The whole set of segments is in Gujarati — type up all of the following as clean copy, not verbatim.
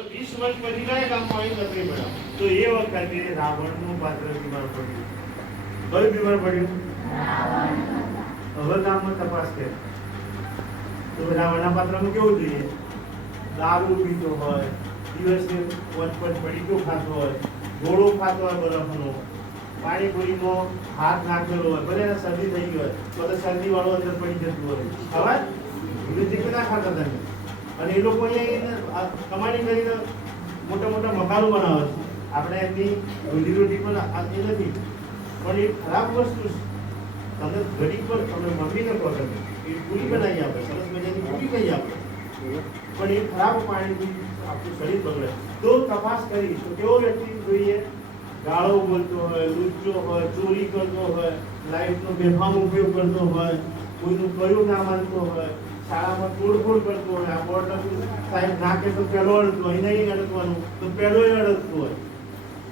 20 વર્ષ પછી કયા ગામમાં આવી નોકરી મળ્યો તો એ વખતે રાવણનું પાત્ર બીમાર પડ્યું. કયું બીમાર પડ્યું? હવે ગામમાં તપાસ કરે તો રાવણના પાત્રમાં કેવું જોઈએ? દારૂ પીતો હોય, દિવસે વચપચ પડીકો ખાતો હોય, ગોળો ખાતો હોય બરફનો, પાણીપુરીમાં હાથ નાખેલો હોય, ભલે એને શરદી થઈ ગઈ હોય તો શરદી વાળો અંદર પડી જતું હોય. હવે વિરુદ્ધ ના ખાતા તમે અને એ લોકો અહીંયા કમાણી કરીને મોટા મોટા મકાનો બનાવે છે. આપણે એમની રોજી પણ એ નથી, પણ એ ખરાબ વસ્તુ છે. તમે ઘડીક પર તમે મમ્મીને કહો તમે એ પૂરી બનાવી આપે, સરસ મજાની પૂરી કહી આપે, પણ એ ખરાબ પાણીથી આપણું શરીર બગડે. તો તપાસ કરી તો કેવો વ્યક્તિ જોઈએ? ગાળો બોલતો હોય, લુચ્ચો હોય, ચોરી કરતો હોય, લાઈટનો બેફામ ઉપયોગ કરતો હોય, કોઈનું કયું ના માનતો હોય, શાળામાં તોડફોડ કરતો હોય, આ બોર્ડ સાહેબ નાખે તો પેલો અડતું હોય, નહીં અડકવાનું તો પેલો અડકતું હોય,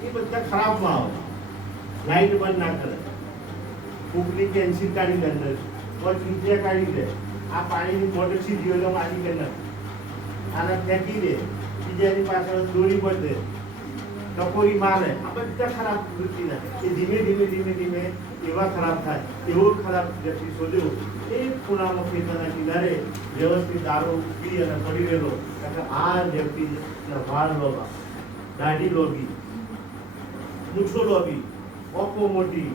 એ બધા ખરાબમાં આવે. લાઈટ બંધ ના કરે, કૂકની પેન્સિલ કાઢી દે અંદર, નીચે કાઢી દે, આ પાણીની બોટલ સીધી હોય તો મારી કે આને ફેંકી દે, બીજાની પાછળ દોરી પર દે, ટકોરી મારે, આ બધા ખરાબ વૃત્તિના એ ધીમે ધીમે ધીમે ધીમે એવા ખરાબ થાય. એવો ખરાબ વ્યક્તિ શોધ્યો એ ખૂણામાં ખેતરના કિનારે વ્યવસ્થિત દારૂ પી અને પડી રહેલો. આ વ્યક્તિના વાળ લોબા, દાઢી લોબી, મૂછો લોબી, ઓકો મોટી,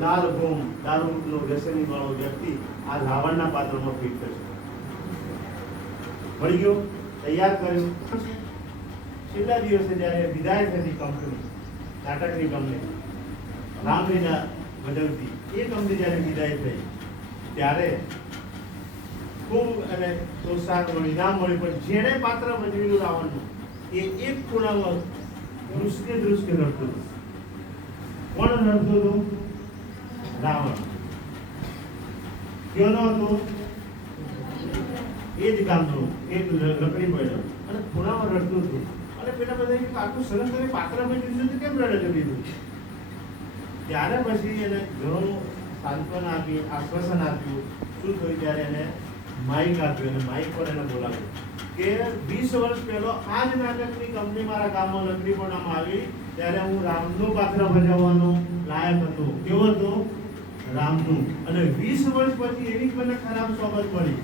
લાલ ઘૂમ, દારૂનો વ્યસની વાળો વ્યક્તિ આ રાવણના પાત્રમાં ફિટ થશે. મળી ગયો, તૈયાર કર્યું. છેલ્લા દિવસે જ્યારે વિદાય થતી કંપની, નાટકની કંપની રામલીલા ભજવતી એ કંપની જ્યારે વિદાય થઈ ત્યારે ખૂબ અને પ્રોત્સાહન મળ્યું, ઇનામ મળ્યું. પણ જેણે પાત્ર ભજવેલું રાવણનું એ એક ખૂણામાં દૃષ્ટિ રડતું હતું. કોણ રડતું હતું? રાવણ. ક્યોનો હતો? એ જ ગામનો એક લકડી પડ્યો અને ખૂણામાં રડતું હતું. અને પેલા બધા આટલું સરસ તમે પાત્ર ભજવ્યું તો કેમ રડે છે બીજું? ત્યારે પછી એને ઘણું સાંત્વના આપી, આશ્વાસન આપ્યું. શું થયું? ત્યારે એને માઇક આપ્યું અને માઇક પર એને બોલાવ્યું કે 20 વર્ષ પહેલો આ જ નાટકની કંપની મારા ગામમાં લકડીપણામાં આવી ત્યારે હું રામનું પાત્ર ભજવવાનો લાયક હતો. કેવો હતો? રામનું. અને 20 વર્ષ પછી એવી મને ખરાબ સોબત મળી,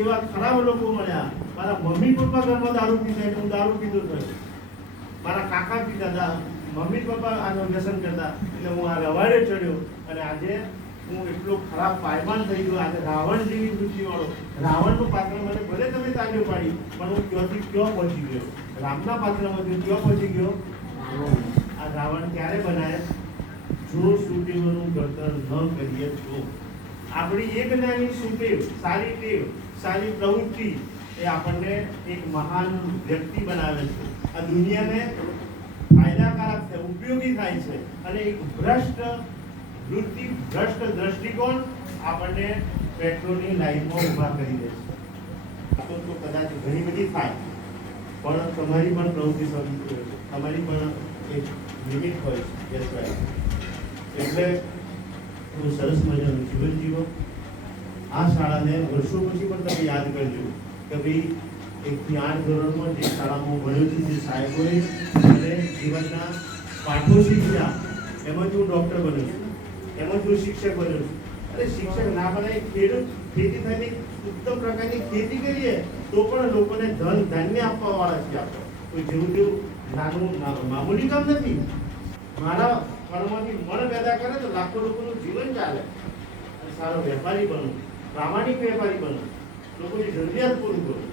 એવા ખરાબ લોકો મળ્યા. મારા મમ્મી પપ્પા ઘરમાં દારૂ પીતા એટલે હું દારૂ પીતો થયો. મારા કાકા પીતા હતા, મમ્મી પપ્પા આનું વ્યસન કરતા એટલે હું આ રવાડે ચડ્યો અને આજે હું એટલો ખરાબ પાયમાન થઈ ગયો. આજે રાવણ જેવી વૃત્તિવાળો રાવણનું પાત્ર મને ભલે તમે તાળીઓ પાડી પણ હું ક્યાંથી ક્યાં પહોંચી ગયો? રામના પાત્રમાંથી ક્યાં પહોંચી ગયો? આ રાવણ ક્યારે બનાય? જો સુટેવનું ઘડતર ન કરીએ તો. આપણી એક નાની સુટેવ, સારી ટેવ, સારી પ્રવૃત્તિ એ આપણને એક મહાન વ્યક્તિ બનાવે છે. આ દુનિયાને ફાયદાકારક છે, ઉપયોગી થાય છે. અને એક ભ્રષ્ટ વૃત્તિ, ભ્રષ્ટ દ્રષ્ટિકોણ આપણને પેટ્રોલની લાઈનમાં ઊભા કરી દે છે. તો કદાચ ઘણી બધી થાય પણ તમારી પણ પ્રવૃત્તિ તમારી પણ એક લિમિટ હોય છે. એટલે હું સરસ મજાનું જીવન જીવો. આ શાળાને વર્ષો પછી પણ તમે યાદ કરજો કે ભાઈ 1 થી 8 ધોરણમાં જે શાળામાં ભણ્યો છું, જે સાહેબોએ મને જીવનના પાઠો શીખ્યા, એમાંથી હું ડૉક્ટર બન્યો છું, એમાંથી હું શિક્ષક બન્યો છું. અરે શિક્ષક ના બનાવી ખેડૂત ખેતી થઈને ઉત્તમ પ્રકારની ખેતી કરીએ તો પણ લોકોને ધાન્ય આપવા વાળા છીએ આપણે. કોઈ જેવું તેવું નાનું મામૂલી કામ નથી. મારા કર્મથી મણ પેદા કરે તો લાખો લોકોનું જીવન ચાલે. અને સારો વેપારી બનવું, પ્રામાણિક વેપારી બનવું, લોકોની જરૂરિયાત પૂરું કરવું.